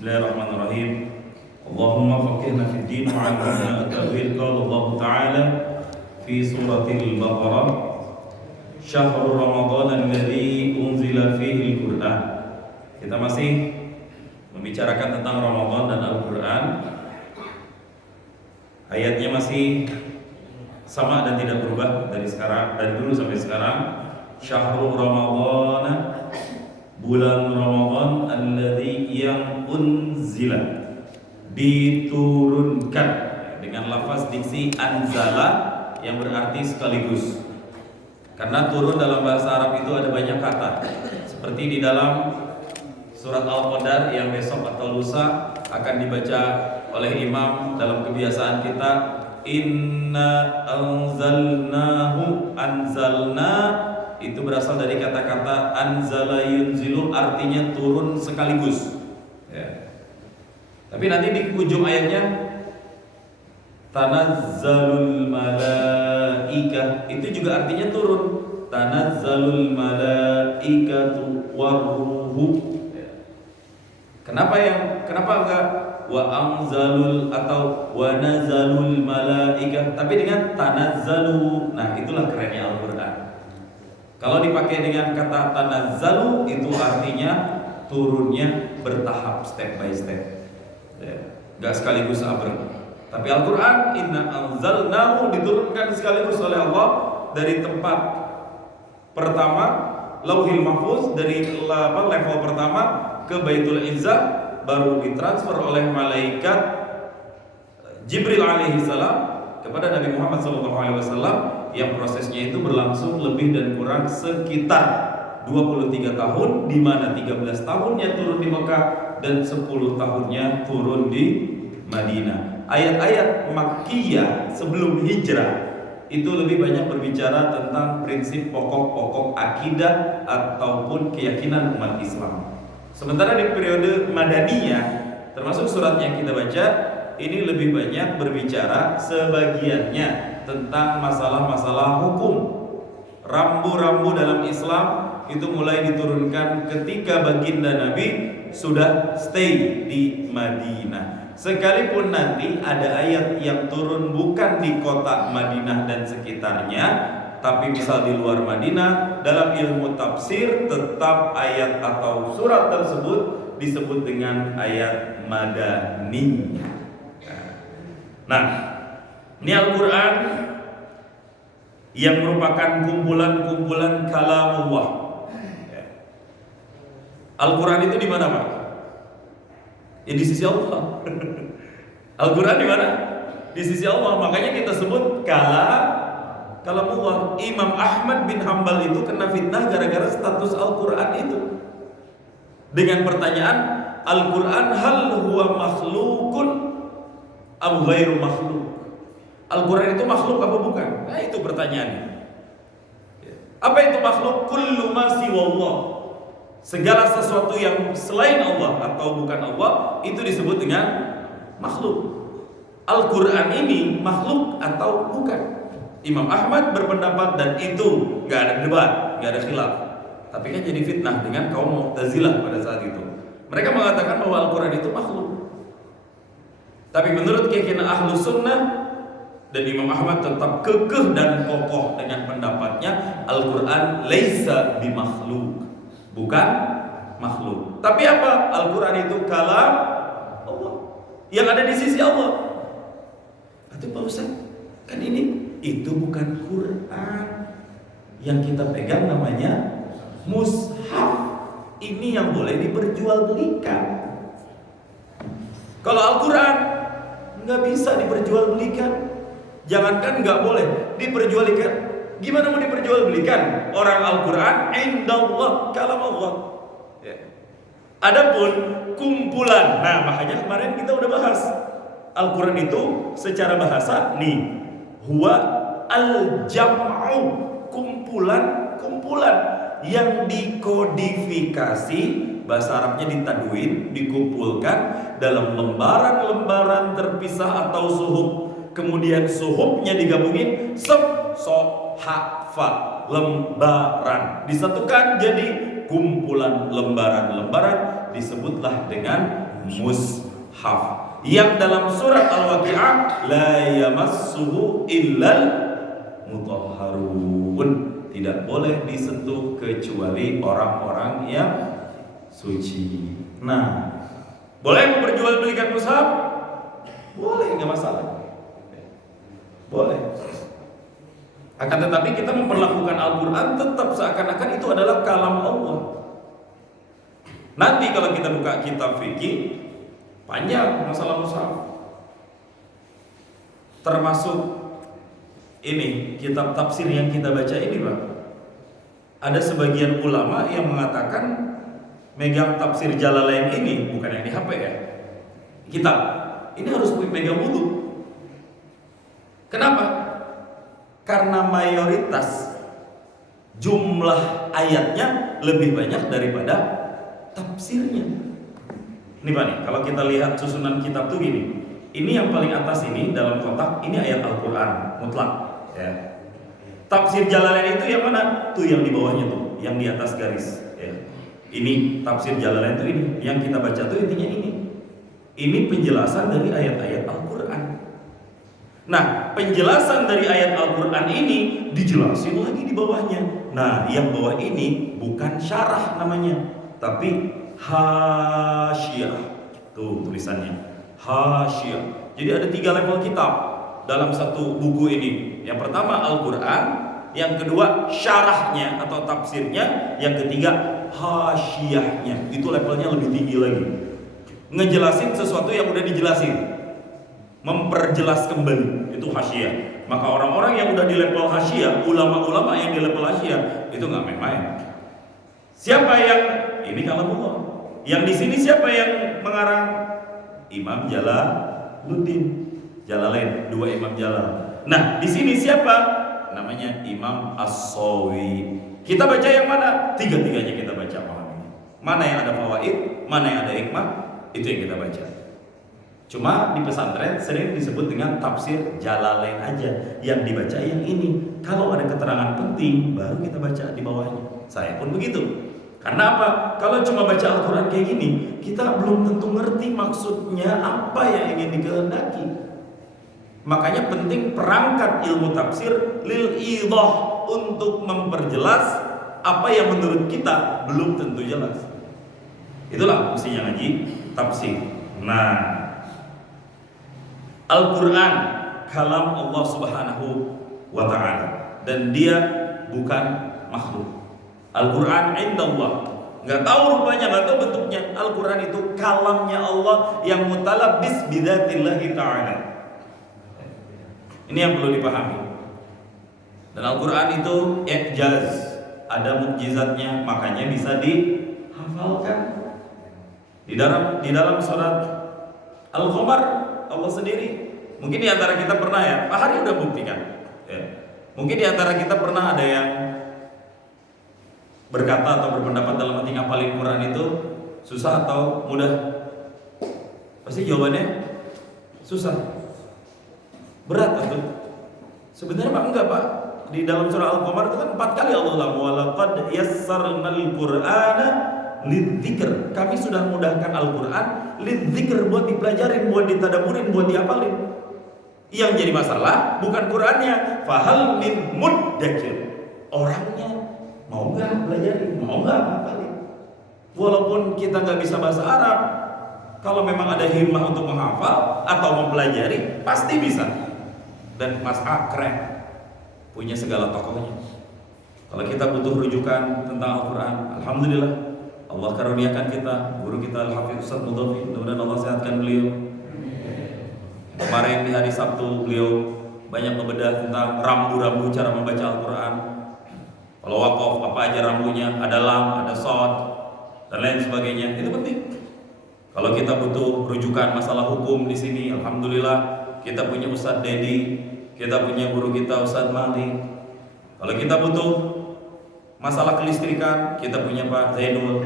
Bismillahirrahmanirrahim. Allahumma faqihna fid din wa 'allimna at-ta'wil. Qala Allah Ta'ala fi suratil Baqarah, Syahrul Ramadan alladzi unzila fihi al-Qur'an. Kita masih membicarakan tentang Ramadan dan Al-Qur'an. Ayatnya masih sama dan tidak berubah dari dulu sampai sekarang. Syahrul Ramadan, bulan Ramadan alladzi yang unzila, diturunkan, dengan lafaz diksi anzala yang berarti sekaligus. Karena turun dalam bahasa Arab itu ada banyak kata, seperti di dalam surat Al-Qadar yang besok atau lusa akan dibaca oleh imam dalam kebiasaan kita. Inna anzalnahu, anzalna itu berasal dari kata-kata anzala yunzilu, artinya turun sekaligus ya. Tapi nanti di ujung ayatnya tanazzalul malaika, itu juga artinya turun. Tanazzalul malaikatu warruhu. Kenapa enggak wa anzalul atau wa nazalul malaika, tapi dengan tanazzalu? Nah, itulah kerennya Al-Qur'an. Kalau dipakai dengan kata tanazzalu, itu artinya turunnya bertahap, step by step ya, gak sekaligus amr. Tapi Al-Quran inna anzalnahu diturunkan sekaligus oleh Allah dari tempat pertama, Lauhil Mahfuz, dari level pertama ke Baitul Izzah, baru ditransfer oleh malaikat Jibril alaihi salam kepada Nabi Muhammad SAW, yang prosesnya itu berlangsung lebih dan kurang sekitar 23 tahun, di mana 13 tahunnya turun di Mekah dan 10 tahunnya turun di Madinah. Ayat-ayat Makkiyah sebelum hijrah itu lebih banyak berbicara tentang prinsip pokok-pokok akidah ataupun keyakinan umat Islam. Sementara di periode Madaniyah, termasuk surat yang kita baca, ini lebih banyak berbicara sebagiannya tentang masalah-masalah hukum. Rambu-rambu dalam Islam itu mulai diturunkan ketika baginda Nabi sudah stay di Madinah. Sekalipun nanti ada ayat yang turun bukan di kota Madinah dan sekitarnya, tapi misal di luar Madinah, dalam ilmu tafsir tetap ayat atau surat tersebut disebut dengan ayat Madaniyah. Nah, ini Al-Quran yang merupakan kumpulan-kumpulan kalamullah. Al-Quran itu di mana, Pak? Ya di sisi Allah. Al-Quran di mana? Di sisi Allah. Makanya kita sebut kalamullah. Imam Ahmad bin Hanbal itu kena fitnah gara-gara status Al-Quran itu, dengan pertanyaan, Al-Quran hal huwa makhlukun am ghairu makhluk? Al-Quran itu makhluk apa bukan? Nah, itu pertanyaannya. Apa itu makhluk? Kullu ma siwallah, segala sesuatu yang selain Allah atau bukan Allah itu disebut dengan makhluk. Al-Quran ini makhluk atau bukan? Imam Ahmad berpendapat, dan itu gak ada debat, gak ada khilaf. Tapi kan jadi fitnah dengan kaum Mu'tazilah pada saat itu. Mereka mengatakan bahwa Al-Quran itu makhluk. Tapi menurut keyakinan Ahlu Sunnah dan Imam Ahmad tetap kekeh dan kokoh dengan pendapatnya, Al-Quran laisa bimakhluk, bukan makhluk. Tapi apa? Al-Quran itu kalam Allah yang ada di sisi Allah. Itu Pak Ustaz, kan itu bukan Quran yang kita pegang, namanya mushaf. Ini yang boleh diperjualbelikan. Kalau Al-Quran nggak bisa diperjualbelikan, jangankan nggak boleh diperjualbelikan, gimana mau diperjualbelikan? Orang Al-Quran indallah, kalam Allah ya. Adapun kumpulan, nah makanya kemarin kita udah bahas Al-Quran itu secara bahasa nih, huwa al-jam'u, kumpulan yang dikodifikasi, bahasa Arabnya ditadwin, dikumpulkan dalam lembaran-lembaran terpisah atau suhuf. Kemudian suhufnya digabungin, sohafa, lembaran, disatukan jadi kumpulan lembaran-lembaran, disebutlah dengan mushaf yang dalam surat Al-Waqi'ah la yamassuhu illal mutahharun, tidak boleh disentuh kecuali orang-orang yang suci. Nah, boleh memperjualbelikan mushaf? Boleh, nggak masalah. Boleh. Akan tetapi kita memperlakukan Al-Quran tetap seakan-akan itu adalah kalam Allah. Nanti kalau kita buka kitab fikih, panjang masalah mushaf. Termasuk ini kitab tafsir yang kita baca ini, Pak. Ada sebagian ulama yang mengatakan megang tafsir Jalalain ini, bukan yang di HP ya, kitab ini harus megang wudu. Kenapa? Karena mayoritas jumlah ayatnya lebih banyak daripada tafsirnya. Ini Pak nih, kalau kita lihat susunan kitab tuh gini. Ini yang paling atas ini dalam kotak, ini ayat Al-Quran mutlak ya. Tafsir Jalalain itu yang mana? Tuh yang di bawahnya tuh, yang di atas garis ya. Ini tafsir Jalalain tuh ini, yang kita baca tuh intinya ini. Ini penjelasan dari ayat-ayat Al-Quran. Nah, penjelasan dari ayat Al-Quran ini dijelasin lagi di bawahnya. Nah, yang bawah ini bukan syarah namanya, tapi hasyiah. Tuh tulisannya, hasyiah. Jadi ada 3 level kitab dalam satu buku ini. Yang pertama Al-Quran, yang kedua syarahnya atau tafsirnya, yang ketiga hasyiahnya. Itu levelnya lebih tinggi lagi. Ngejelasin sesuatu yang udah dijelasin, memperjelas kembali, itu hasyiah. Maka orang-orang yang udah di level hasyiah, ulama-ulama yang di level hasyiah, itu nggak main-main. Siapa yang ini kalamullah? Yang di sini siapa yang mengarang? Imam Jalaluddin, Jalalain, 2 Imam Jalal. Nah, di sini siapa? Namanya Imam As-Sawi. Kita baca yang mana? 3-tiganya kita baca malam ini. Mana yang ada fawaid, mana yang ada hikmah, itu yang kita baca. Cuma di pesantren sering disebut dengan tafsir Jalalain aja, yang dibaca yang ini. Kalau ada keterangan penting baru kita baca di bawahnya. Saya pun begitu. Karena apa? Kalau cuma baca Al-Quran kayak gini, kita belum tentu ngerti maksudnya apa yang ingin dikehendaki. Makanya penting perangkat ilmu tafsir lil idah, untuk memperjelas apa yang menurut kita belum tentu jelas. Itulah fungsinya ngaji tafsir. Nah, Al-Quran kalam Allah Subhanahu wa ta'ala, dan dia bukan makhluk. Al-Quran indallah, nggak tahu rupanya, nggak tahu bentuknya. Al-Quran itu kalamnya Allah yang mutalabbis bidzatillahi ta'ala. Ini yang perlu dipahami. Dan Al-Quran itu i'jaz, ada mukjizatnya, makanya bisa dihafalkan. Di dalam surat Al-Qamar Allah sendiri, mungkin di antara kita pernah ya, Pak Hari udah buktikan ya. Mungkin di antara kita pernah ada yang berkata atau berpendapat dalam arti ngapalin Quran itu susah atau mudah? Pasti jawabannya susah, berat atau sebenarnya Pak enggak Pak. Di dalam surah Al-Qamar itu kan 4 kali Allah bilang walaqad yassarnal Qur'ana lidzikr. Kami sudah mudahkan Al-Quran lidzikr, buat dipelajarin, buat ditadaburin, buat diapalin. Yang jadi masalah bukan Qurannya, fahal min muddakir, orangnya mau nggak belajarin, mau nggak hafalin. Walaupun kita nggak bisa bahasa Arab, kalau memang ada himmah untuk menghafal atau mempelajari, pasti bisa. Dan Mas A keren, punya segala tokohnya. Kalau kita butuh rujukan tentang Al-Quran, alhamdulillah Allah karuniakan kita guru kita Al-Hafiz Ustaz Mudhafi, mudah-mudahan Allah sehatkan beliau. Kemarin di hari Sabtu beliau banyak membedah tentang rambu-rambu cara membaca Al-Quran. Kalau waqaf apa aja rambunya, ada lam, ada shad, dan lain sebagainya. Itu penting. Kalau kita butuh rujukan masalah hukum di sini, alhamdulillah kita punya Ustaz Dedi, kita punya guru kita Ustaz Malik. Kalau kita butuh masalah kelistrikan, kita punya Pak Zainul.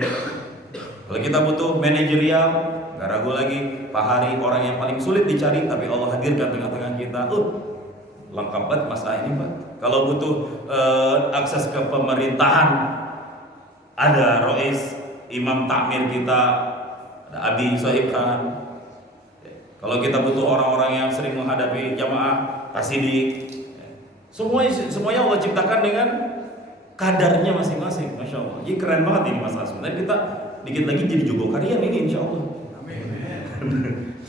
Kalau kita butuh manajerial, gak ragu lagi Pak Hari, orang yang paling sulit dicari tapi Allah hadirkan tengah-tengah kita. Lengkap banget Mas A ini Pak. Kalau butuh akses ke pemerintahan, ada Rois, Imam Takmir kita, Ada Abi Sohib Khan. Kalau kita butuh orang-orang yang sering menghadapi jamaah tasidi, semuanya Allah ciptakan dengan kadarnya masing-masing. Masya Allah. Jadi keren banget ini Mas Asmi. Dan kita dikit lagi jadi jogokarian ini insya Allah.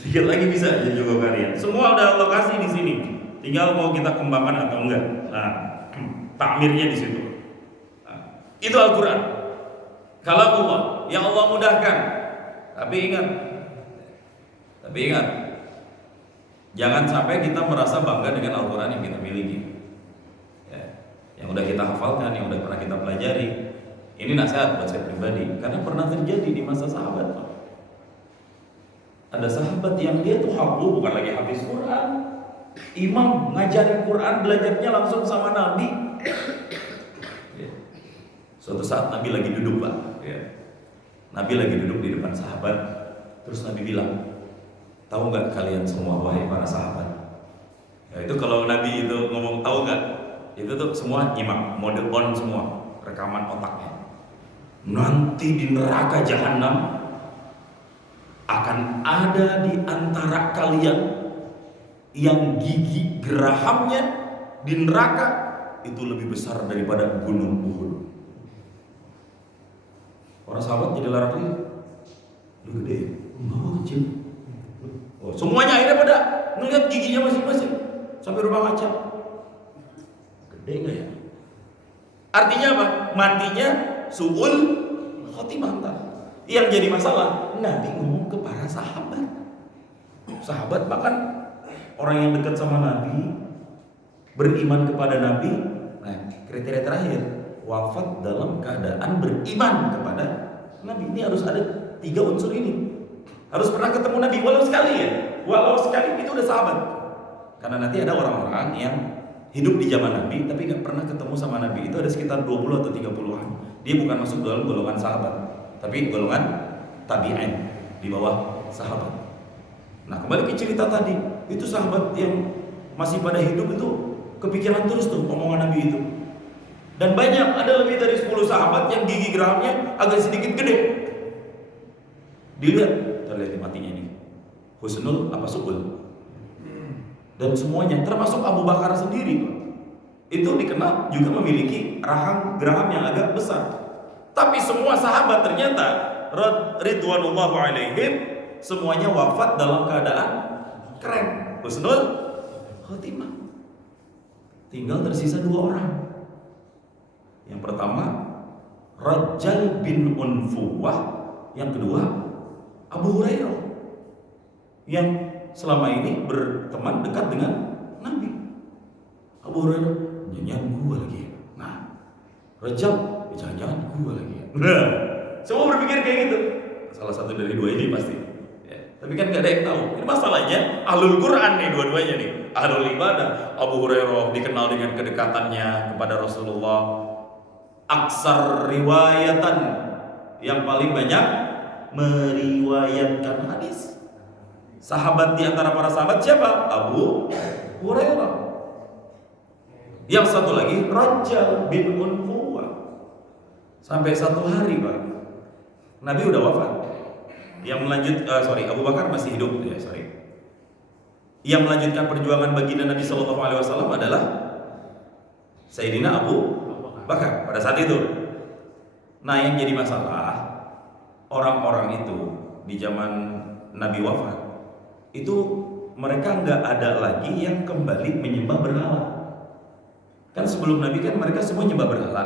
Dikit lagi bisa jadi jogokarian. Semua udah Allah kasih di sini. Tinggal mau kita kembangkan atau enggak. Nah, takmirnya di situ. Nah, itu Al-Quran. Kalamullah yang Allah mudahkan. Tapi ingat, jangan sampai kita merasa bangga dengan Al-Quran yang kita miliki, ya, yang udah kita hafalkan, yang udah pernah kita pelajari. Ini nasihat buat saya pribadi, karena pernah terjadi di masa sahabat. Ada sahabat yang dia tuh hafal, bukan lagi hafiz Quran, imam ngajarin Quran, belajarnya langsung sama Nabi. Suatu saat Nabi lagi duduk, Pak. Nabi lagi duduk di depan sahabat, terus Nabi bilang, tahu nggak kalian semua wahai para sahabat? Ya, itu kalau Nabi itu ngomong tahu nggak, itu tuh semua nyimak, model on semua, rekaman otaknya. Nanti di neraka jahanam akan ada di antara kalian yang gigi gerahamnya di neraka itu lebih besar daripada gunung Uhud. Orang sahabat jadi larak lihat, lu gede, mau kecil. Oh, semuanya akhirnya pada ngeliat giginya masing-masing sampai rumah kaca. Gede nggak ya? Artinya apa? Matinya su'ul khotimah. Yang jadi masalah, Nabi ngomong ke para sahabat. Sahabat bahkan orang yang dekat sama Nabi, beriman kepada Nabi. Nah, kriteria terakhir, wafat dalam keadaan beriman kepada Nabi. Ini harus ada 3 unsur ini. Harus pernah ketemu Nabi walau sekali ya. Walau sekali itu udah sahabat. Karena nanti ada orang-orang yang hidup di zaman Nabi tapi gak pernah ketemu sama Nabi. Itu ada sekitar 20 atau 30-an. Dia bukan masuk dalam golongan sahabat, tapi golongan tabi'in, di bawah sahabat. Nah, kembali ke cerita tadi, itu sahabat yang masih pada hidup itu kepikiran terus tuh omongan Nabi itu. Dan banyak, ada lebih dari 10 sahabat yang gigi gerahamnya agak sedikit gede. Dilihat, terlihat matinya ini husnul apa subul. Dan semuanya, termasuk Abu Bakar sendiri, itu dikenal juga memiliki geraham yang agak besar. Tapi semua sahabat ternyata ridwanullah alaihim semuanya wafat dalam keadaan keren, husnul khotimah. Tinggal tersisa 2 orang. Yang pertama Rajal bin Unfuwah, yang kedua Abu Hurairah yang selama ini berteman dekat dengan Nabi. Abu Hurairah, jangan gua lagi. Nah, Rajal, jangan gua lagi. Nah, semua berpikir kayak gitu. Salah satu dari 2 ini pasti. Ya, tapi kan gak ada yang tahu. Ini masalahnya ahlul Quran nih dua-duanya nih. Ahlul ibadah. Abu Hurairah dikenal dengan kedekatannya kepada Rasulullah. Aksar riwayatan, yang paling banyak meriwayatkan hadis. Sahabat di antara para sahabat siapa? Abu Hurairah. Yang satu lagi Rajal bin Unfuwah. Sampai 1 hari, Pak, Nabi udah wafat. Yang Abu Bakar masih hidup ya, Yang melanjutkan perjuangan baginda Nabi SAW adalah Sayyidina Abu Bakar pada saat itu. Nah, yang jadi masalah, orang-orang itu di zaman Nabi wafat itu mereka nggak ada lagi yang kembali menyembah berhala. Kan sebelum Nabi kan mereka semua nyembah berhala.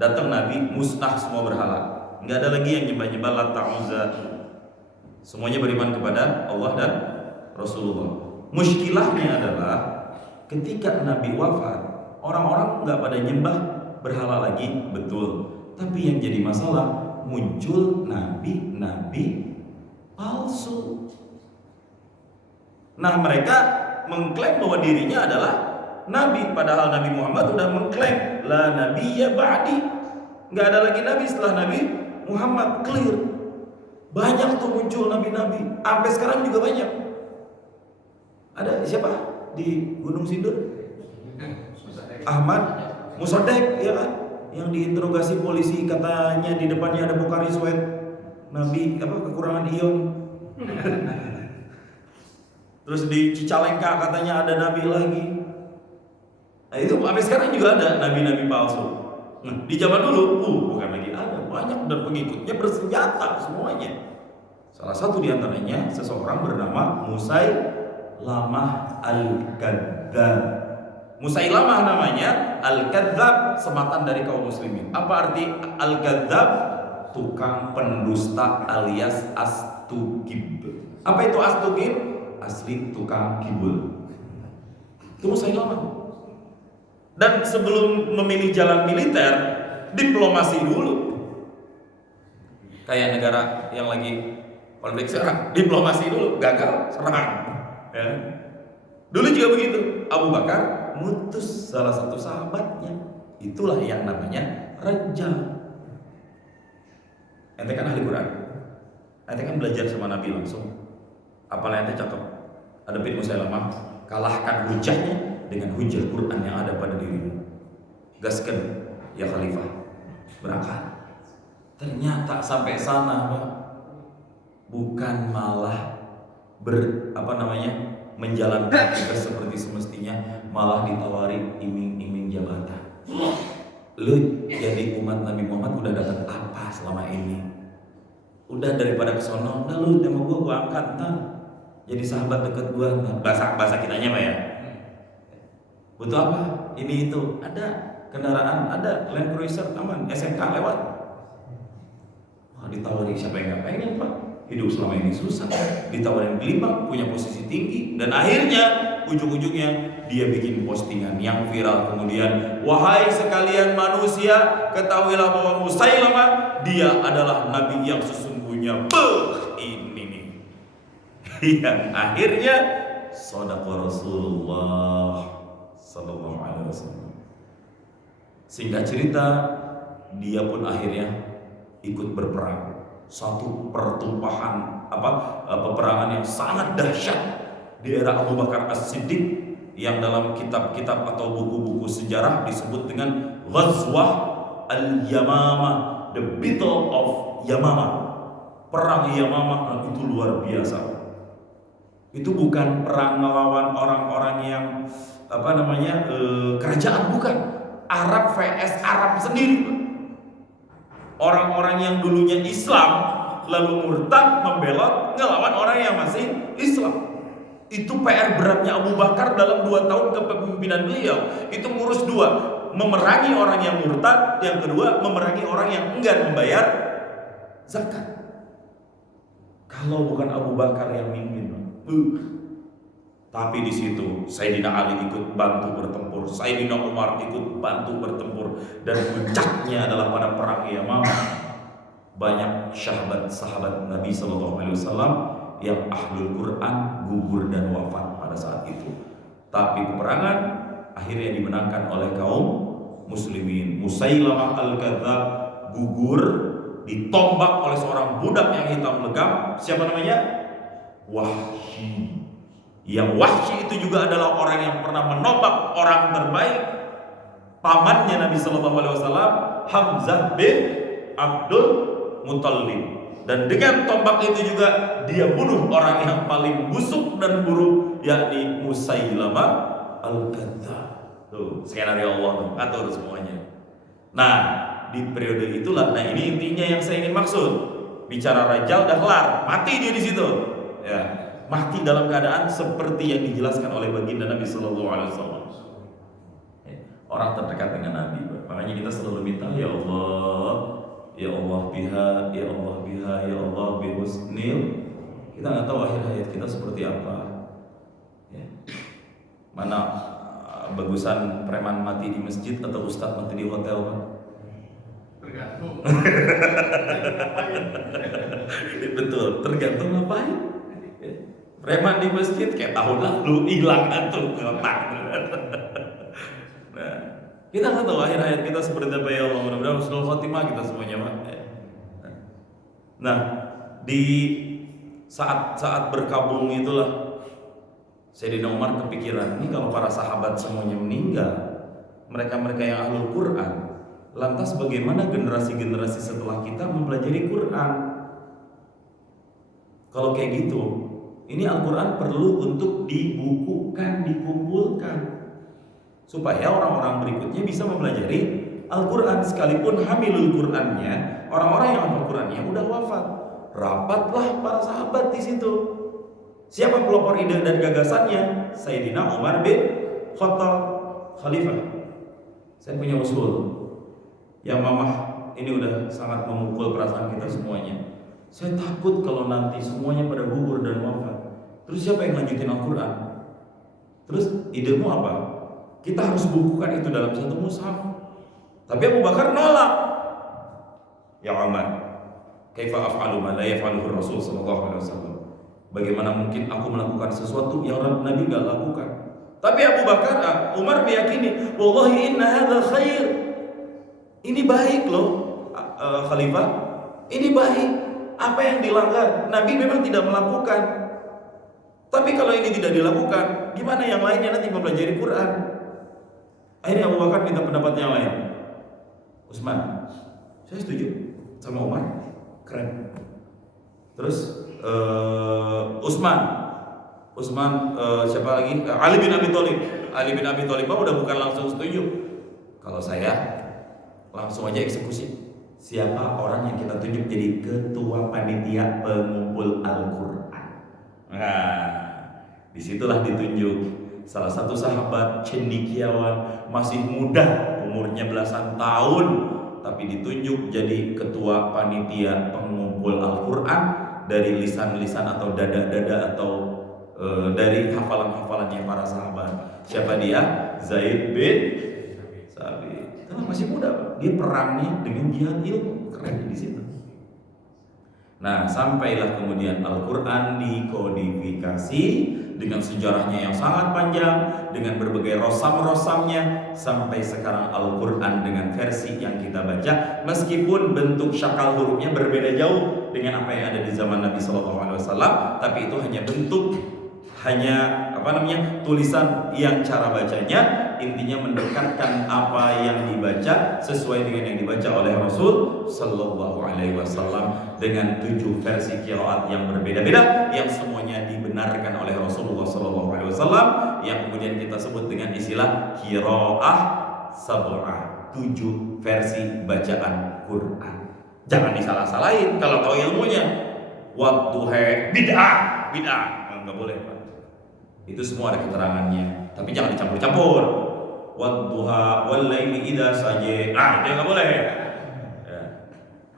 Datang Nabi musnah semua berhala. Nggak ada lagi yang nyembah-nyembah Lat, Uzza. Semuanya beriman kepada Allah dan Rasulullah. Muskilahnya adalah ketika Nabi wafat, orang-orang nggak pada nyembah berhala lagi, betul. Tapi yang jadi masalah, muncul nabi-nabi palsu. Nah, mereka mengklaim bahwa dirinya adalah nabi, padahal Nabi Muhammad sudah mengklaim la nabiyya ba'di. Enggak ada lagi nabi setelah Nabi Muhammad, clear. Banyak tuh muncul nabi-nabi. Sampai sekarang juga banyak. Ada siapa di Gunung Sindur? Ahmad Musaddiq, ya kan? Yang diinterogasi polisi, katanya di depannya ada Bukhari Sweat. Nabi kekurangan ion. Terus di Cicalengka katanya ada nabi lagi. Nah itu sampai sekarang juga ada nabi-nabi palsu. Nah di zaman dulu, bukan lagi ada, banyak dan pengikutnya bersenjata semuanya. Salah satu di antaranya seseorang bernama Musailamah Al-Kadzdzab. Musailamah namanya, Al-Kadzdzab sematan dari kaum muslimin. Apa arti Al-Kadzdzab? Tukang pendusta alias astugib. Apa itu astugib? Asli tukang kibul. Itu Musailamah. Dan sebelum memilih jalan militer, diplomasi dulu. Kayak negara yang lagi konflik sekarang, diplomasi dulu, gagal serang. Ya. Dulu juga begitu. Abu Bakar mutus salah satu sahabatnya. Itulah yang namanya Rajal. Ente kan ahli Quran, ente kan belajar sama Nabi langsung. Apalagi ente cakep. Hadapin Musailamah, kalahkan hujahnya dengan hujah Quran yang ada pada dirimu. Gaskan ya Khalifah, berangkat. Ternyata sampai sana, Pak, bukan malah menjalankan tugas seperti semestinya, malah ditawari iming-iming jabatan. Lu jadi umat Nabi Muhammad udah dapat apa selama ini? Udah daripada kesono, udah lu sama gua angkat ntar jadi sahabat dekat gua. Nah, bahasa kitanya Pak ya. Butuh apa? Ini itu. Ada kendaraan, ada Land Cruiser aman, SMK lewat. Wah, ditawari siapa yang gak pengen Pak? Hidup selama ini susah, ditawarin gelimang, punya posisi tinggi, dan akhirnya ujung-ujungnya dia bikin postingan yang viral. Kemudian, wahai sekalian manusia, ketahuilah bahwa Musailamah dia adalah nabi yang sesungguhnya. Ini nih yang akhirnya shadaqa Rasulullah sallallahu alaihi wasallam. Singkat cerita, dia pun akhirnya ikut berperang. Satu pertumpahan peperangan yang sangat dahsyat di era Abu Bakar As-Siddiq yang dalam kitab-kitab atau buku-buku sejarah disebut dengan Ghazwah Al-Yamamah, the Battle of Yamamah. Perang Yamamah itu luar biasa. Itu bukan perang melawan orang-orang yang kerajaan, bukan. Arab vs Arab sendiri. Orang-orang yang dulunya Islam lalu murtad membelot ngelawan orang yang masih Islam. Itu PR beratnya Abu Bakar dalam 2 tahun kepemimpinan beliau. Itu ngurus 2, memerangi orang yang murtad, yang kedua memerangi orang yang enggan membayar zakat. Kalau bukan Abu Bakar yang mimpin, tapi di situ Sayyidina Ali ikut bantu bertempur, Sayyidina Umar ikut bantu bertempur, dan puncaknya adalah pada perang Yamamah. Banyak sahabat Nabi SAW yang ahlul Quran gugur dan wafat pada saat itu. Tapi peperangan akhirnya dimenangkan oleh kaum muslimin. Musailamah Al-Kadzdzab gugur, ditombak oleh seorang budak yang hitam legam. Siapa namanya? Wahsy. Yang Wahsy itu juga adalah orang yang pernah menombak orang terbaik, pamannya Nabi SAW, Hamzah bin Abdul Muthalib. Dan dengan tombak itu juga dia bunuh orang yang paling busuk dan buruk, yakni Musailamah Al-Kadzdzab. Tuh, skenario Allah tuh, atur semuanya. Nah, di periode itulah, nah ini intinya yang saya ingin maksud. Bicara Rajal dah kelar, mati dia di situ. Ya. Mati dalam keadaan seperti yang dijelaskan oleh baginda Nabi Sallallahu Alaihi Wasallam. Orang terdekat dengan Nabi, makanya kita selalu minta, ya Allah biha, ya Allah biha, ya Allah bihusnil. Kita nggak tahu akhir hayat kita seperti apa. Ya. Mana bagusan preman mati di masjid atau ustadz mati di hotel, Pak? Tergantung. Betul, tergantung ngapain. Preman di masjid kayak tahun lalu hilang tuh otak. Nah, kita nggak tahu akhir hayat kita seperti apa, ya Allah. Mudah-mudahan husnul khotimah kita semuanya, Pak. Nah, di saat berkabung itulah Sayyidina Umar kepikiran, ini kalau para sahabat semuanya meninggal, mereka-mereka yang ahlul Quran, lantas bagaimana generasi-generasi setelah kita mempelajari Quran? Kalau kayak gitu, ini Al-Quran perlu untuk dibukukan, dikumpulkan, supaya orang-orang berikutnya bisa mempelajari Al-Quran. Sekalipun hamilul Qurannya, orang-orang yang hafal Qurannya udah wafat, rapatlah para sahabat di situ. Siapa pelopor ide dan gagasannya? Sayyidina Umar bin Khattab, Khalifah. Saya punya usul yang mamah ini udah sangat memukul perasaan kita semuanya. Saya takut kalau nanti semuanya pada gugur dan wafat. Terus siapa yang lanjutin Al-Quran? Terus idemu apa? Kita harus bukukan itu dalam satu mushaf. Tapi Abu Bakar nolak. Ya Umar, kaifa af'alu ma la yaf'aluhu Rasul sallallahu alaihi wasallam? Bagaimana mungkin aku melakukan sesuatu yang Nabi enggak lakukan? Tapi Abu Bakar, Umar meyakini, wallahi inna hadza khair. Ini baik loh, Khalifah. Ini baik. Apa yang dilanggar? Nabi memang tidak melakukan. Tapi kalau ini tidak dilakukan, gimana yang lainnya nanti mempelajari Quran? Akhirnya Abu Bakar minta pendapat yang lain. Utsman, saya setuju sama Umar, keren. Terus Utsman, siapa lagi? Ali bin Abi Thalib. Ali bin Abi Thalib udah bukan langsung setuju. Kalau saya langsung aja eksekusi. Siapa orang yang kita tunjuk jadi ketua panitia pengumpul Al-Quran? Nah, disitulah ditunjuk salah satu sahabat cendekiawan, masih muda, umurnya belasan tahun, tapi ditunjuk jadi ketua panitia pengumpul Al-Quran dari lisan-lisan atau dada-dada atau dari hafalan-hafalannya para sahabat. Siapa dia? Zaid bin Sabit. Masih muda, dia perangnya dengan jihad ilmu, keren di situ. Nah, sampailah kemudian Al-Quran dikodifikasi dengan sejarahnya yang sangat panjang, dengan berbagai rosam-rosamnya, sampai sekarang Al-Quran dengan versi yang kita baca, meskipun bentuk syakal hurufnya berbeda jauh dengan apa yang ada di zaman Nabi SAW, tapi itu hanya bentuk, tulisan yang cara bacanya intinya mendekatkan apa yang dibaca sesuai dengan yang dibaca oleh Rasul Sallallahu Alaihi Wasallam dengan 7 versi qiraat yang berbeda-beda yang semuanya dibenarkan oleh Rasulullah Sallallahu Alaihi Wasallam, yang kemudian kita sebut dengan istilah qiraah sab'ah, 7 versi bacaan Quran. Jangan disalah-salahin kalau tahu ilmunya. Wadduha bid'ah, nggak boleh Pak. Itu semua ada keterangannya, tapi jangan dicampur-campur. Wadduha wal laili idza saja. Itu enggak boleh. Ya.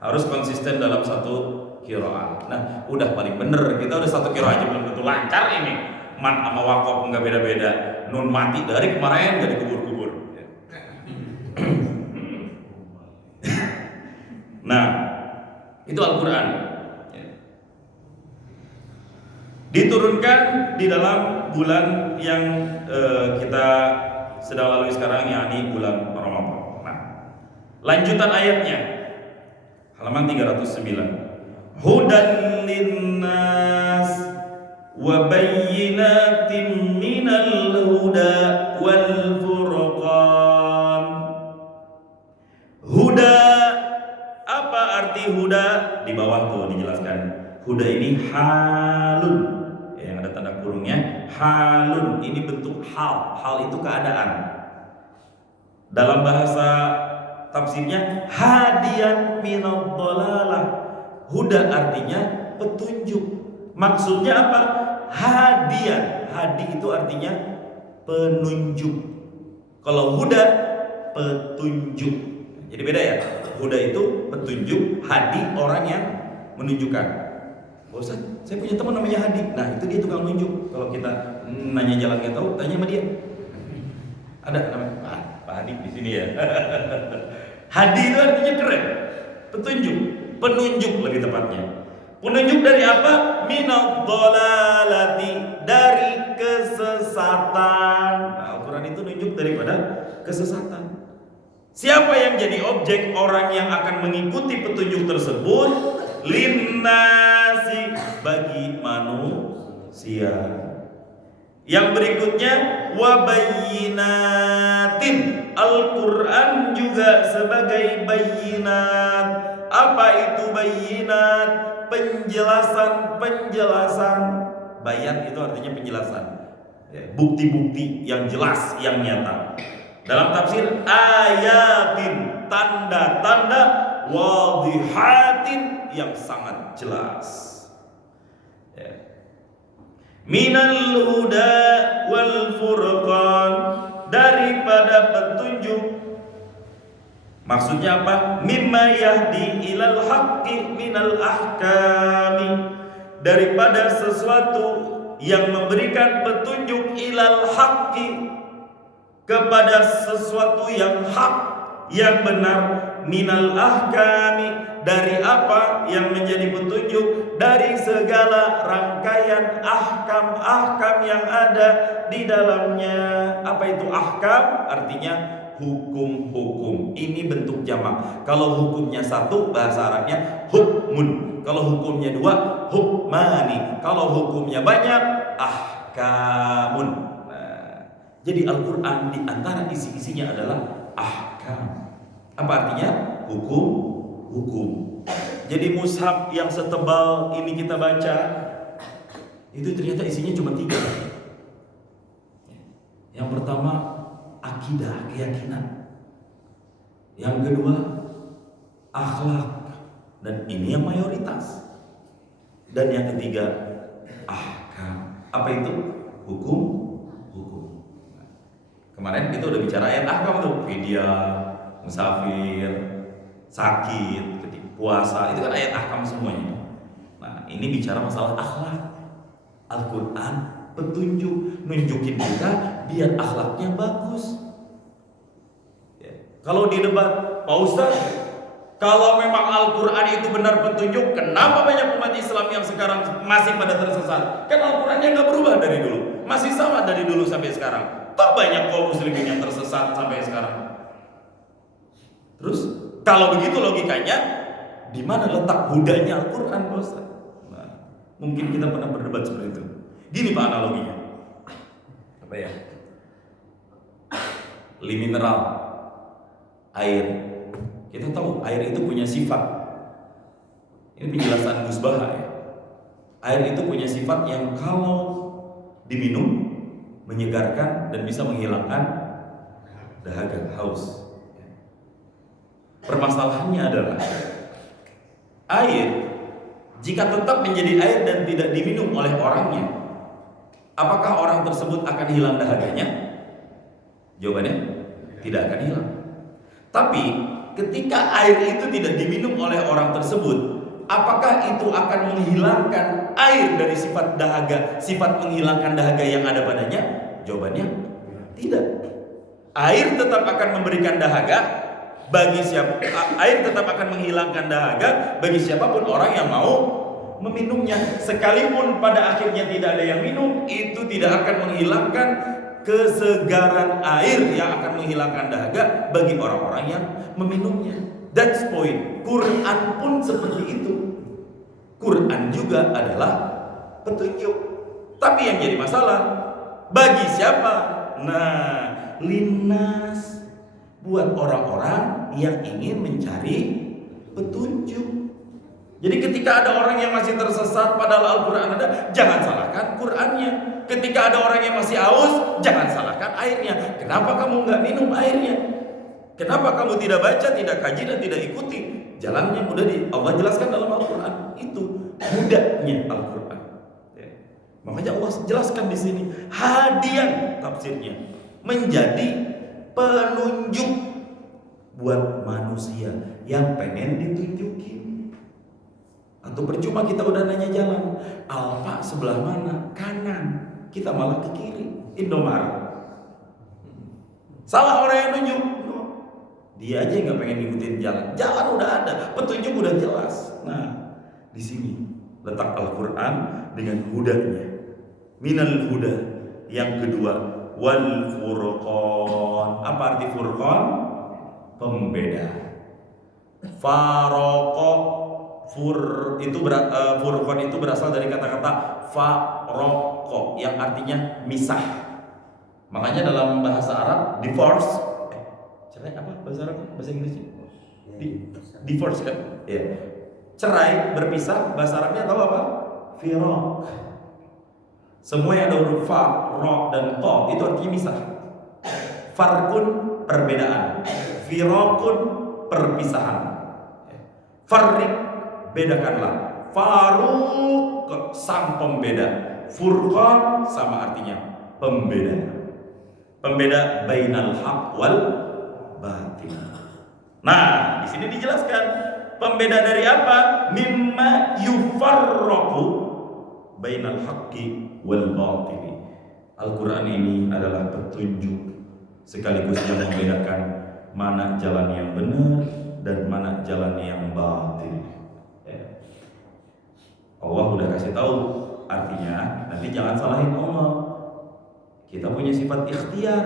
Harus konsisten dalam satu qiraah. Nah, udah paling bener. Kita udah satu qiraah aja belum tentu lancar ini. Mat sama waqaf enggak beda-beda. Nun mati dari kemarin enggak dikubur-kubur. Nah, itu Al-Qur'an. Diturunkan di dalam bulan yang kita sedang lalui sekarang, yakni bulan Ramadan. Nah, lanjutan ayatnya halaman 309. Hudan linnas wa bayyinatin minal huda wal furqan. Huda, apa arti huda? Di bawah tuh dijelaskan. Huda ini halun, yang ada tanda kurungnya, halun, ini bentuk hal itu keadaan. Dalam bahasa tafsirnya hadiyan minad dhalalah. Huda artinya petunjuk. Maksudnya apa? Hadiyan, hadi itu artinya penunjuk. Kalau huda petunjuk, jadi beda ya. Huda itu petunjuk, hadi orang yang menunjukkan. Ustaz, saya punya teman namanya Hadi. Nah, itu dia tukang nunjuk. Kalau kita nanya jalan nggak tahu, tanya sama dia. Ada namanya Pak Hadi di sini ya. Hadi itu artinya keren, petunjuk, penunjuk lebih tepatnya. Penunjuk dari apa? Minad dhalalati, dari kesesatan. Nah, Al-Quran itu nunjuk daripada kesesatan. Siapa yang jadi objek orang yang akan mengikuti petunjuk tersebut? Linnasi, bagi manusia. Yang berikutnya wabayyinatin. Al-Quran juga sebagai bayyinat. Apa itu bayyinat? Penjelasan. Bayan itu artinya penjelasan, bukti-bukti yang jelas, yang nyata. Dalam tafsir ayatin, tanda-tanda, wadihatin, yang sangat jelas. Minal huda wal furqan, daripada petunjuk. Maksudnya apa? Mimma yahdi ilal haqqi minal ahkami, daripada sesuatu yang memberikan petunjuk ilal haqqi, kepada sesuatu yang hak, yang benar, minal ahkami, dari apa yang menjadi petunjuk, dari segala rangkaian ahkam-ahkam yang ada di dalamnya. Apa itu ahkam? Artinya hukum-hukum. Ini bentuk jamak. Kalau hukumnya satu, bahasa Arabnya hukmun. Kalau hukumnya dua, hukmani. Kalau hukumnya banyak, ahkamun. Jadi Al-Quran di antara isi-isinya adalah ahkam. Apa artinya? Hukum. Jadi mushaf yang setebal ini kita baca, itu ternyata isinya cuma 3. Yang pertama akidah, keyakinan. Yang kedua akhlak, dan ini yang mayoritas. Dan yang ketiga ahkam. Apa itu? Hukum. Kemarin kita udah bicara ayat ahkam tuh, fidyah, musafir, sakit, puasa, itu kan ayat ahkam semuanya. Nah, ini bicara masalah akhlak. Al-Quran petunjuk, nunjukin kita biar akhlaknya bagus. Kalau di debat, Pak Ustaz, kalau memang Al-Quran itu benar petunjuk, kenapa banyak umat Islam yang sekarang masih pada tersesat? Kan Al-Qurannya nggak berubah dari dulu, masih sama dari dulu sampai sekarang. Tak banyak kaum muslimin yang tersesat sampai sekarang. Terus kalau begitu logikanya, di mana letak hudanya Al-Quran, Pak Ustaz? Nah, mungkin kita pernah berdebat seperti itu. Gini Pak analoginya. Apa ya? Mineral, air. Kita tahu air itu punya sifat. Ini penjelasan Gus Baha ya. Air itu punya sifat yang kalau diminum menyegarkan dan bisa menghilangkan dahaga, haus. Permasalahannya adalah air jika tetap menjadi air dan tidak diminum oleh orangnya, apakah orang tersebut akan hilang dahaganya? Jawabannya tidak akan hilang. Tapi ketika air itu tidak diminum oleh orang tersebut, apakah itu akan menghilangkan air dari sifat dahaga, sifat menghilangkan dahaga yang ada padanya? Jawabannya tidak. Air tetap akan memberikan dahaga bagi siapa, air tetap akan menghilangkan dahaga bagi siapapun orang yang mau meminumnya. Sekalipun pada akhirnya tidak ada yang minum, itu tidak akan menghilangkan kesegaran air yang akan menghilangkan dahaga bagi orang-orang yang meminumnya. That's point. Quran pun seperti itu. Quran juga adalah petunjuk. Tapi yang jadi masalah, bagi siapa? Nah, linnas, buat orang-orang yang ingin mencari petunjuk. Jadi ketika ada orang yang masih tersesat padahal Al-Quran ada, jangan salahkan Qurannya. Ketika ada orang yang masih haus, jangan salahkan airnya. Kenapa kamu nggak minum airnya? Kenapa kamu tidak baca, tidak kaji, dan tidak ikuti jalan yang udah Allah jelaskan dalam Al-Quran? Itu mudahnya Al-Quran. Makanya Allah jelaskan di sini hadian tafsirnya menjadi penunjuk buat manusia yang pengen ditunjukin. Atau percuma kita udah nanya jalan, Alfa sebelah mana? Kanan. Kita malah ke kiri, Indomaret. Salah orang yang nunjuk. Dia aja nggak pengen ngikutin jalan. Jalan udah ada, petunjuk udah jelas. Nah, di sini letak Al-Quran dengan hudanya. Minal huda. Yang kedua, wal furqan. Apa arti furqan? Pembeda. Furqan itu berasal dari kata-kata faraq. roko yang artinya misah. Makanya dalam bahasa Arab divorce, cerai apa bahasa Arab? Bahasa Inggrisnya? Divorce kan? Ya. Cerai, berpisah, bahasa Arabnya tahu apa? Firaq. Semua yang ada huruf fa, ro, dan to itu artinya misah. Farqun perbedaan, firaqun perpisahan. Farriq bedakanlah, faruq sang pembeda, furqan sama artinya pembeda. Pembeda bainal haq wal batil. Nah, di sini dijelaskan pembeda dari apa? Mimma yufarraqu bainal haqqi wal batil. Al-Quran ini adalah petunjuk sekaligus yang membedakan mana jalan yang benar dan mana jalan yang batil. Allah udah kasih tahu, artinya nanti jangan salahin Allah. Kita punya sifat ikhtiar.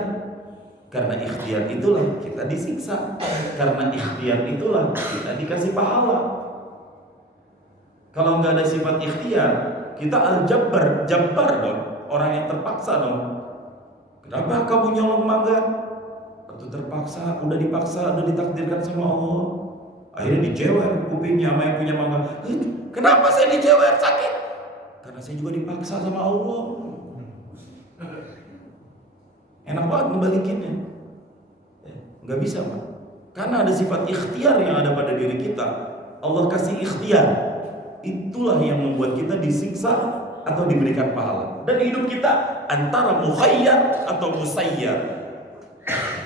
Karena ikhtiar itulah kita disiksa. Karena ikhtiar itulah kita dikasih pahala. Kalau nggak ada sifat ikhtiar, kita al-jabbar, jabbar dong, orang yang terpaksa dong. Kenapa kamu nyolong mangga? Itu terpaksa, udah dipaksa, udah ditakdirkan sama Allah. Akhirnya dijewer kupingnya sama yang punya mangga. Kenapa saya dijewer? Sakit. Karena saya juga dipaksa sama Allah. Enak banget ngebalikinnya. Nggak bisa, Pak. Karena ada sifat ikhtiar yang ada pada diri kita. Allah kasih ikhtiar. Itulah yang membuat kita disiksa atau diberikan pahala. Dan hidup kita antara mukhayyar atau musayyar.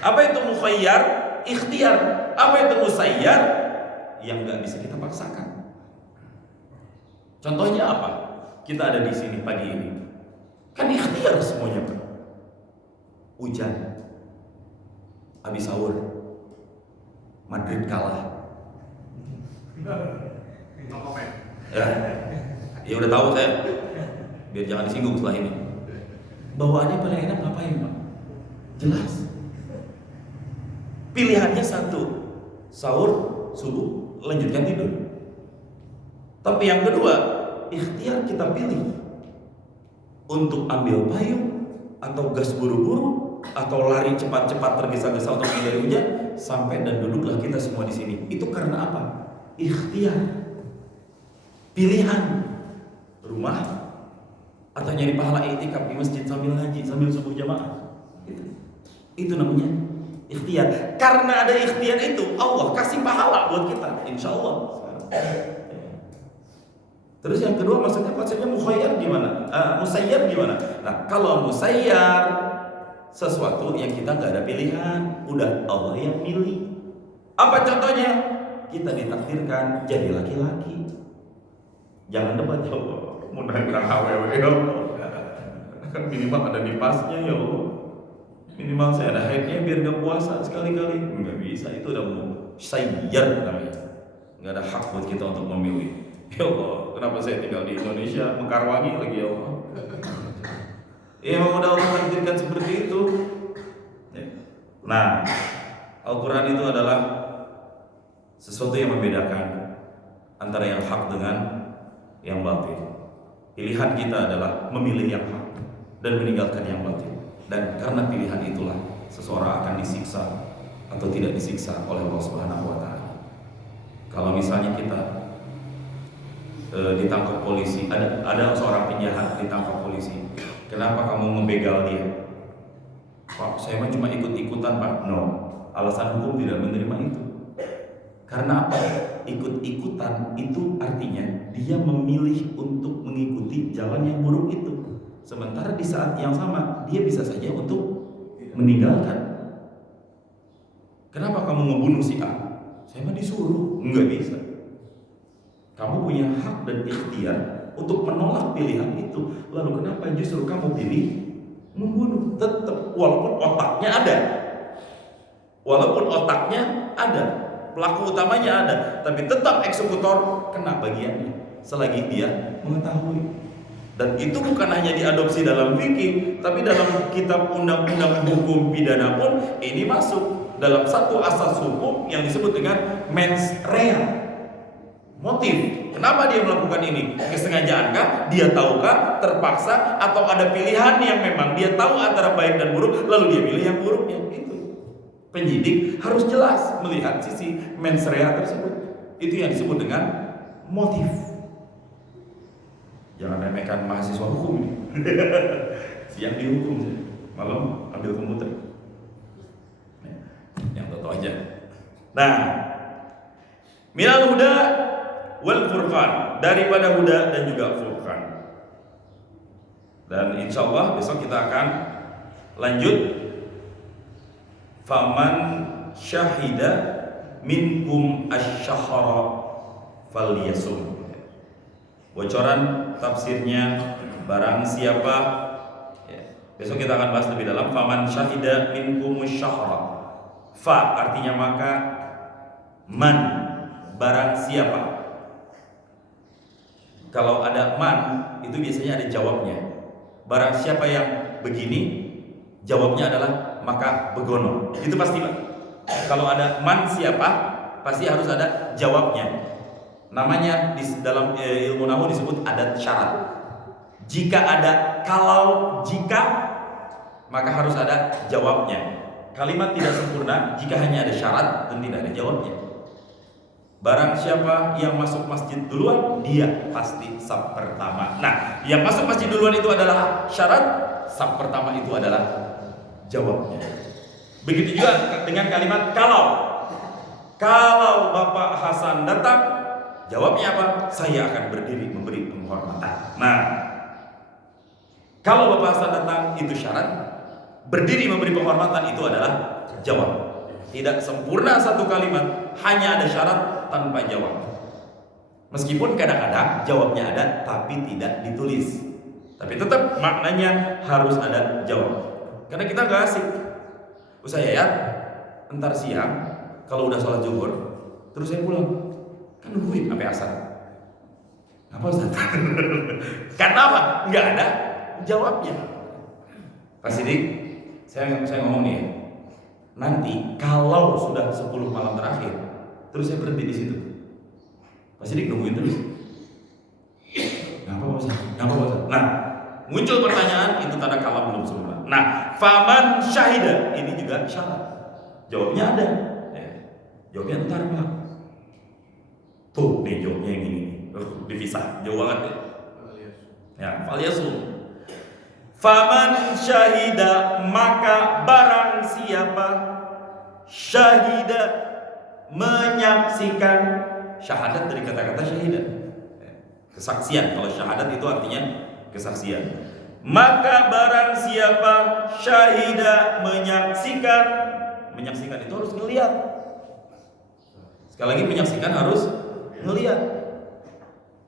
Apa itu mukhayyar? Ikhtiar. Apa itu musayyar? Yang nggak bisa kita paksakan. Contohnya apa? Kita ada di sini pagi ini. Kan ikhtiar semuanya, Pak. Hujan, habis sahur, Madrid kalah. Ya udah tahu saya. Biar jangan disinggung setelah ini. Bawaannya paling enak ngapain, Pak? Jelas. Pilihannya satu, sahur, subuh, lanjutkan tidur. Tapi yang kedua, ikhtiar kita pilih untuk ambil payung atau gas buru-buru atau lari cepat-cepat tergesa-gesa untuk menghindari hujan sampai dan duduklah kita semua di sini. Itu karena apa? Ikhtiar. Pilihan rumah atau nyari pahala i'tikaf di masjid sambil ngaji, sambil subuh jamaah. Itu namanya ikhtiar. Karena ada ikhtiar itu, Allah kasih pahala buat kita, insya Allah. Terus yang kedua maksudnya mukhayyar gimana? Musayyar gimana? Nah, kalau musayyar sesuatu yang kita nggak ada pilihan, udah Allah yang milih. Apa contohnya? Kita ditakdirkan jadi laki-laki. Jangan debat ya Allah, mudah-mudahan aww ya Allah. Minimal ada nifasnya ya Allah. Minimal saya ada haidnya biar gak puasa sekali-kali. Nggak bisa, itu udah musayyar namanya. Nggak ada hak buat kita untuk memilih. Ya Allah, kenapa saya tinggal di Indonesia, Mekarwangi lagi ya Allah? Ya memang udah Allah takdirkan seperti itu. Nah, Al-Quran itu adalah sesuatu yang membedakan antara yang hak dengan yang batil. Pilihan kita adalah memilih yang hak dan meninggalkan yang batil. Dan karena pilihan itulah seseorang akan disiksa atau tidak disiksa oleh Allah Subhanahu wa taala. Kalau misalnya kita ditangkap polisi, ada seorang penjahat ditangkap polisi. Kenapa kamu membegal dia? Pak, saya mah cuma ikut-ikutan, Pak. No, alasan hukum tidak menerima itu. Karena apa? Ikut-ikutan itu artinya dia memilih untuk mengikuti jalan yang buruk itu. Sementara di saat yang sama dia bisa saja untuk meninggalkan. Kenapa kamu ngebunuh si A? Saya mah disuruh. Enggak bisa. Kamu punya hak dan ikhtiar untuk menolak pilihan itu. Lalu kenapa justru kamu pilih membunuh? Tetap, walaupun otaknya ada, pelaku utamanya ada, tapi tetap eksekutor kena bagiannya selagi dia mengetahui. Dan itu bukan hanya diadopsi dalam fikih, tapi dalam kitab undang-undang hukum pidana pun ini masuk dalam satu asas hukum yang disebut dengan mens rea. Motif. Kenapa dia melakukan ini? Kesengajaankah? Dia tahukah? Terpaksa? Atau ada pilihan yang memang dia tahu antara baik dan buruk, lalu dia pilih yang buruknya? Itu. Penyidik harus jelas melihat sisi mens rea tersebut. Itu yang disebut dengan motif. Jangan remehkan mahasiswa hukum ini. Siang dihukum, malam ambil komputer. Yang tahu aja. Nah, minal huda wal furqan, daripada huda dan juga furqan. Dan insya Allah besok kita akan lanjut. Faman syahida minkum asyahara falyasum. Bocoran tafsirnya, barang siapa ya, besok kita akan bahas lebih dalam. Faman syahida minkum asyahara. Fa artinya maka, man barang siapa. Kalau ada man itu biasanya ada jawabnya. Barang siapa yang begini, jawabnya adalah maka begono. Itu pasti, Pak. Kalau ada man siapa, pasti harus ada jawabnya. Namanya di dalam ilmu nahwu disebut adat syarat. Jika ada kalau, jika, maka harus ada jawabnya. Kalimat tidak sempurna jika hanya ada syarat dan tidak ada jawabnya. Barang siapa yang masuk masjid duluan, dia pasti saf pertama. Nah, yang masuk masjid duluan itu adalah syarat, saf pertama itu adalah jawabnya. Begitu juga dengan kalimat kalau. Kalau Bapak Hasan datang, jawabnya apa? Saya akan berdiri memberi penghormatan. Nah, kalau Bapak Hasan datang itu syarat, berdiri memberi penghormatan itu adalah jawab. Tidak sempurna satu kalimat, hanya ada syarat tanpa jawab. Meskipun kadang-kadang jawabnya ada tapi tidak ditulis, tapi tetap maknanya harus ada jawab. Karena kita gak asik. Ustaz Yayat, entar siang kalau udah sholat zuhur terus saya pulang, kan nungguin sampai asar. Apa Ustaz? Karena apa? Nggak ada jawabnya. Pak Sidik, saya ngomong nih ya. Nanti kalau sudah 10 malam terakhir, terus saya berhenti di situ. Pak Sidik nungguin terus. Ngapa Ustaz? Nah, muncul pertanyaan, itu tanda kalam belum sempurna. Nah, faman syahida, ini juga syarat. Jawabnya ada. Jawabnya entar Pak. Tuh, nih jawabnya yang ini. Dipisah, jauh banget ya. Ya, falyasum. Faman syahida, maka barang siapa syahida, menyaksikan. Syahadat dari kata-kata syahidah, kesaksian. Kalau syahadat itu artinya kesaksian. Maka barang siapa syahida, menyaksikan. Menyaksikan itu harus ngelihat. Sekali lagi, menyaksikan harus ngelihat.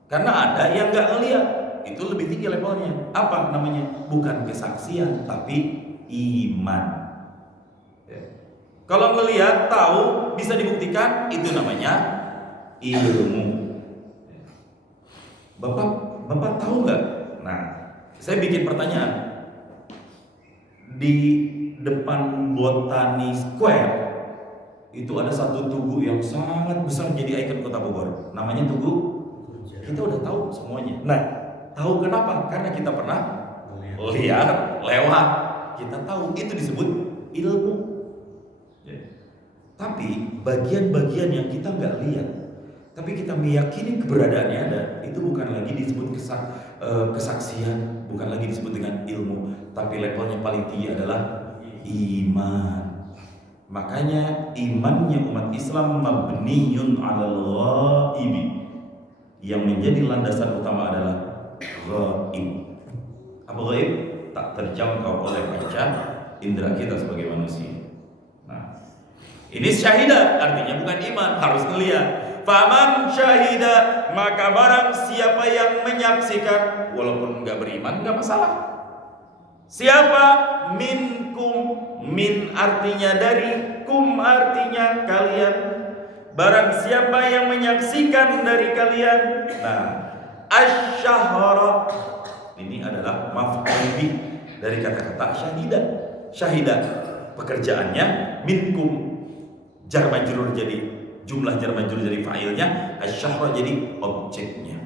Karena ada yang nggak ngelihat, itu lebih tinggi levelnya. Apa namanya? Bukan kesaksian, tapi iman. Kalau ngelihat, tahu, bisa dibuktikan, itu namanya ilmu. Bapak tahu nggak? Nah, saya bikin pertanyaan. Di depan Botani Square itu ada satu tugu yang sangat besar jadi ikon kota Bogor. Namanya Tugu. Kita udah tahu semuanya. Nah, tahu kenapa? Karena kita pernah lihat, lewat. Kita tahu, itu disebut ilmu. Tapi bagian-bagian yang kita nggak lihat, tapi kita meyakini keberadaannya ada, itu bukan lagi disebut kesaksian, bukan lagi disebut dengan ilmu, tapi levelnya paling tinggi adalah iman. Makanya imannya umat Islam mabniyun 'alal ghaibi, yang menjadi landasan utama adalah ghaib. Apa ghaib? Tak terjangkau oleh panca indera kita sebagai manusia. Nah, ini syahidah, artinya bukan iman, harus ngelihat. Faman syahida, maka barang siapa yang menyaksikan, walaupun nggak beriman nggak masalah. Siapa? Minkum. Min artinya dari, kum artinya kalian. Barang siapa yang menyaksikan dari kalian. Nah, asyahara ini adalah maf'ul bih dari kata-kata syahidah. Syahidah pekerjaannya minkum, jar majrur jadi jumlah jar majrur jadi fa'ilnya, asyahra jadi objeknya.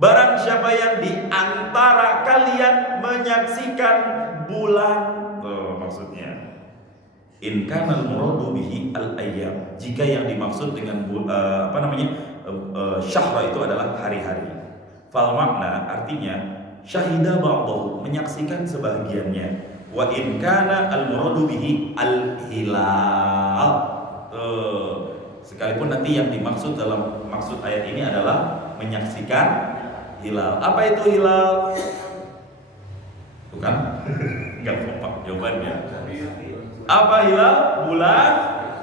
Barang siapa yang di antara kalian menyaksikan bulan, maksudnya in kana al-muradu bihi al-ayyam, jika yang dimaksud dengan syahra itu adalah hari-hari. Fal makna artinya syahida ba'dahu, menyaksikan sebahagiannya. Wa in kana al-muradu bihi al-hilal, sekalipun nanti yang dimaksud dalam maksud ayat ini adalah menyaksikan hilal. Apa itu hilal? Bukan? Enggak kompak jawabannya. Apa hilal? Bulan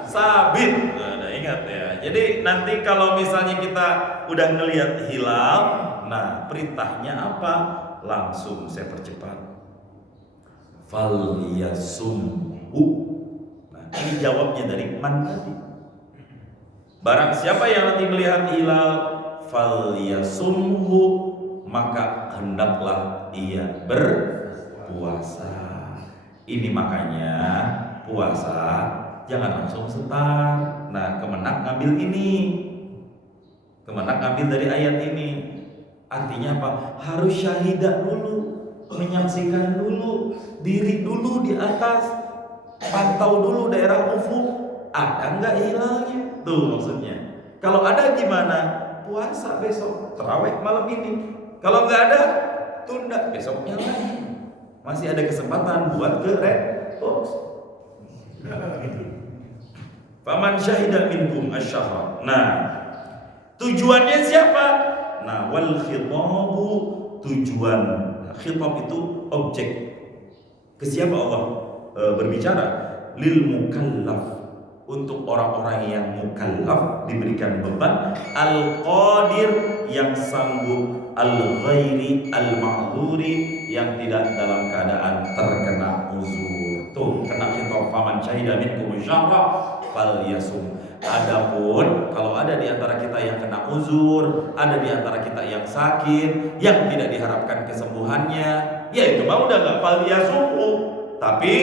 sabit. Nah, ingat ya. Jadi nanti kalau misalnya kita udah ngelihat hilal, nah perintahnya apa? Langsung saya percepat. Falyasumhu. Nah, ini jawabnya dari man tadi. Barang siapa yang nanti melihat hilal, falyasumhu, maka hendaklah ia berpuasa. Ini makanya puasa jangan langsung setar. Nah, Kemenak ngambil ini. Kemenak ngambil dari ayat ini. Artinya apa? Harus syahidah dulu, menyaksikan dulu, diri dulu di atas, pantau dulu daerah ufuk, ada nggak hilalnya? Tuh maksudnya. Kalau ada gimana? Puasa besok, tarawih malam ini. Kalau nggak ada, tunda besoknya lagi. Masih ada kesempatan buat ke red box. Faman syahida minkum asyahra. Nah, tujuannya siapa? Nah, wal khitabu, tujuan. Khitab itu objek. Ke siapa Allah berbicara? Lil mukallaf, untuk orang-orang yang mukallaf, diberikan beban, al-qadir, yang sanggup, al-ghairi al-ma'dzuri, yang tidak dalam keadaan terkena uzur. Tuh, kena khitab faman syahida minkum syahra falyasum. Adapun kalau ada di antara kita yang kena uzur, ada di antara kita yang sakit, yang tidak diharapkan kesembuhannya, ya itu mah udah enggak falyasum, tapi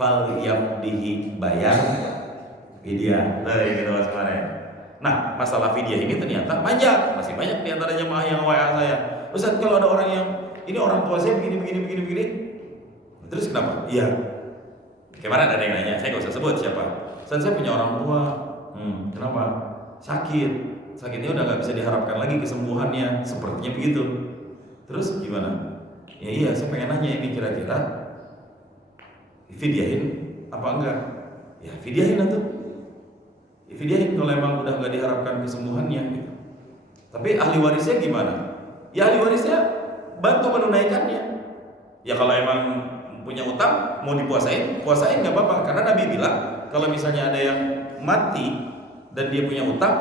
falyabdihi, bayar fidyah. Nah, gitu Mas kemarin. Nah, masalah fidyah ini ternyata banyak, masih banyak di antara jemaah yang WA saya. Ustaz, kalau ada orang yang ini orang tua saya begini. Terus kenapa? Iya. Kemarin ada yang nanya, saya nggak usah sebut siapa. Ustaz, saya punya orang tua. Kenapa? Sakitnya udah nggak bisa diharapkan lagi kesembuhannya, sepertinya begitu. Terus gimana? Ya iya, saya pengen nanya ini kira-kira fidyahin apa enggak? Ya fidyahin atau fidyahin kalau emang udah nggak diharapkan kesembuhannya gitu. Tapi ahli warisnya gimana? Ya ahli warisnya bantu menunaikannya. Ya kalau emang punya utang mau puasain nggak apa-apa, karena Nabi bilang kalau misalnya ada yang mati dan dia punya utang,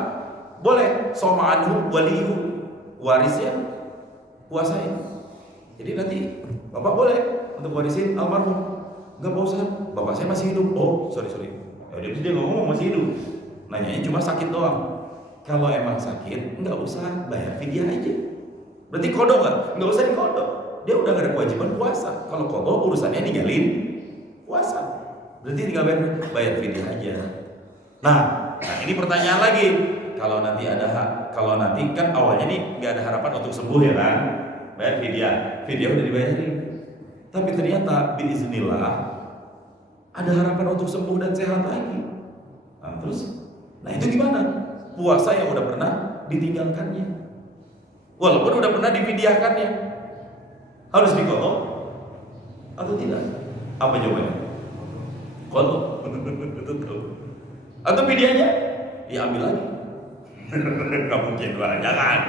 boleh soma anhu waliyu, warisnya puasain. Jadi nanti bapak boleh untuk warisin almarhum. Enggak Pak Ustaz, bapak saya masih hidup. Oh sorry. Ya dia ngomong masih hidup. Nanyanya cuma sakit doang. Kalau emang sakit, nggak usah bayar fidyah aja. Berarti kodok nggak usah dikodok. Dia udah nggak ada kewajiban puasa. Kalau kodok urusannya ninggalin puasa. Berarti tinggal bayar fidyah aja. Nah ini pertanyaan lagi. Kalau nanti kan awalnya nih nggak ada harapan untuk sembuh ya kan, bayar fidyah udah dibayarin. Tapi ternyata biiznillah ada harapan untuk sembuh dan sehat lagi. Nah itu gimana? Puasa yang udah pernah ditinggalkannya, walaupun udah pernah difidyahkannya, harus diqadha atau tidak? Apa jawabannya? Qadha. Atau fidyahnya diambil lagi. Nggak mungkin lah, jangan.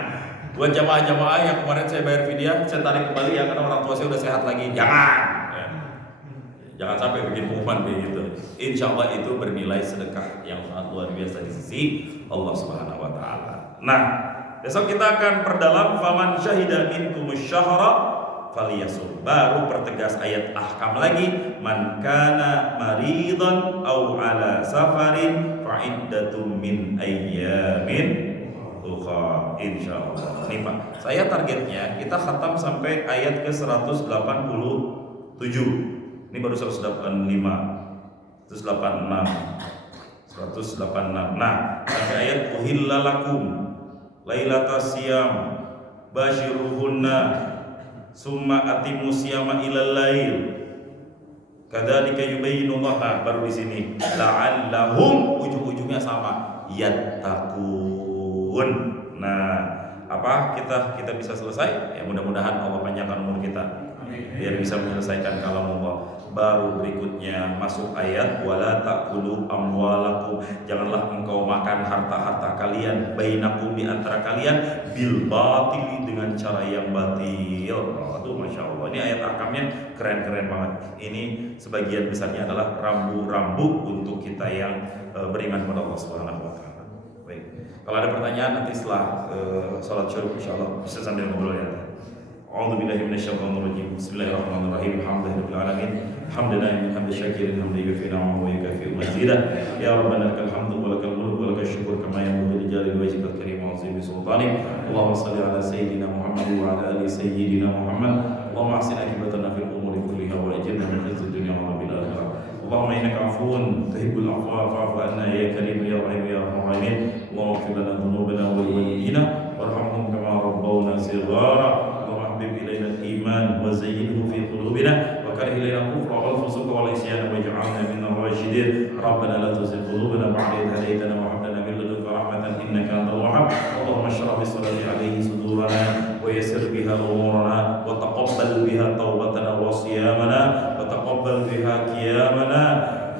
Buat jamaah-jamaah yang kemarin saya bayar fidyah, saya tarik kembali ya karena orang tua saya udah sehat lagi. Jangan. Jangan sampai bikin pengumuman begitu. Insya Allah itu bernilai sedekah yang sangat luar biasa di sisi Allah Subhanahu Wa Taala. Nah, besok kita akan perdalam faman syahida minkumus syahra falyasum. Baru pertegas ayat ahkam lagi, man kana maridan aw ala safarin fa iddatum min ayyamin ukhra, insyaallah. Nih Pak, saya targetnya kita khatam sampai ayat ke 187. Ini baru 185, 186, 186. Nah, ada ayat uhilla lakum lailatas siyam basyiruhunna summa atimu siyama ilal lail kadzalika yubayyinullah. Nah, baru di sini la'allahum, ujung-ujungnya sama, yattaqun. Nah, apa kita bisa selesai? Ya mudah-mudahan Allah panjangkan umur kita biar bisa menyelesaikan kalam Allah. Baru berikutnya masuk ayat wala ta'kulu amwalakum, janganlah engkau makan harta-harta kalian bainakum, di antara kalian, bil batil, dengan cara yang batil. Aduh, masya Allah, ini ayat akamnya keren-keren banget. Ini sebagian besarnya adalah rambu-rambu untuk kita yang beriman pada Allah Subhanahu wa taala. Baik. Kalau ada pertanyaan nanti setelah salat syuruk insyaallah bisa sambil ngobrol ya. A'udzu billahi minasyaitonir rajim. Bismillahirrahmanirrahim. Alhamdulillahirabbil alamin. Hamdan hamdan syakirin hamdan yufi ni'amahu wa yukafi mazidah. Ya rabbana lakal hamdu wa lakal mulku wa lakal syukru kama yanbaghi li jalali wajhikal karim wa 'azimi sultanik. Allahumma shalli ala sayyidina Muhammad wa ala ali sayyidina Muhammad. Allahumma ahsin akibatana fil umuri kulliha wa ajirna min khizyid dunya wa 'adzabil akhirah. Allahumma innaka 'afuwun tuhibbul 'afwa fa'fu 'anna ya karim ya rahim ya arhamar rahimin. Allahumma ighfir lana dhunubana wa liwalidina warhamhum kama rabbawna shighara. إلينا الإيمان وزينه في قلوبنا وكره إلينا الكفر والفسوق والعصيان واجعلنا من الراشدين. ربنا لا تزغ قلوبنا بعد إذ هديتنا وهب لنا من لدنك رحمة إنك أنت الوهاب. اللهم اشرح بالصلاة عليه صدورنا ويسر بها أمورنا وتقبل بها توبتنا وصيامنا وتقبل بها قيامنا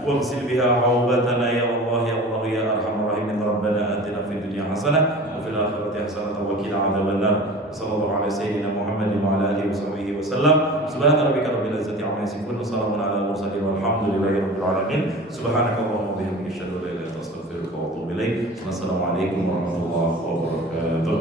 واغسل بها حوبتنا يا الله يا الله يا أرحم الراحمين. ربنا آتنا في الدنيا حسنة وفي الآخرة حسنة وقنا عذاب النار. صلى الله على سيدنا محمد وعلى آله وصحبه وسلم. سبحان ربك رب العزة عما يصفون وسلام على المرسلين والحمد لله رب العالمين. سبحانك اللهم وبحمدك أشهد أن لا إله إلا أنت أستغفرك وأتوب إليك. السلام عليكم ورحمة الله وبركاته.